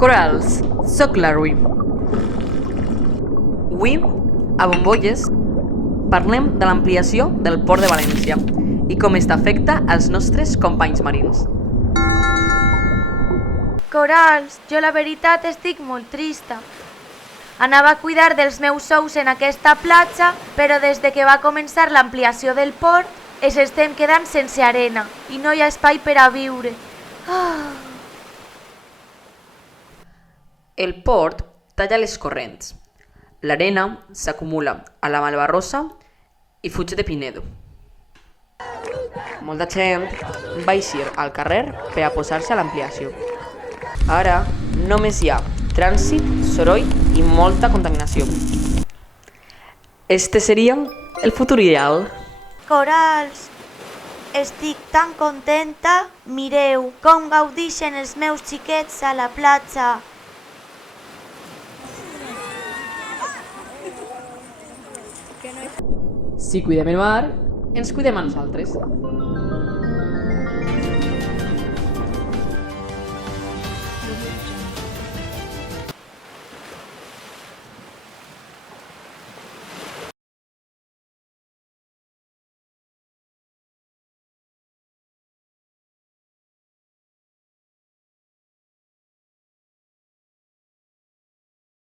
Corals, soc l'Arui. Avui, a Bombolles, parlem de l'ampliació del Port de València i com aquesta afecta als nostres companys marins. Corals, jo la veritat estic molt trista. Anava a cuidar dels meus ous en aquesta platja, però des de que va començar l'ampliació del port, ens estem quedant sense arena i no hi ha espai per a viure. El port talla les corrents. L'arena s'acumula a la Malvarrosa i fuig de Pinedo. Molta gent va eixir al carrer per a posar-se a l'ampliació. Ara només hi ha trànsit, soroll i molta contaminació. Este seria el futur ideal. Corals, estic tan contenta. Mireu com gaudixen els meus xiquets a la platja. Si cuidem el mar, ens cuidem a nosaltres.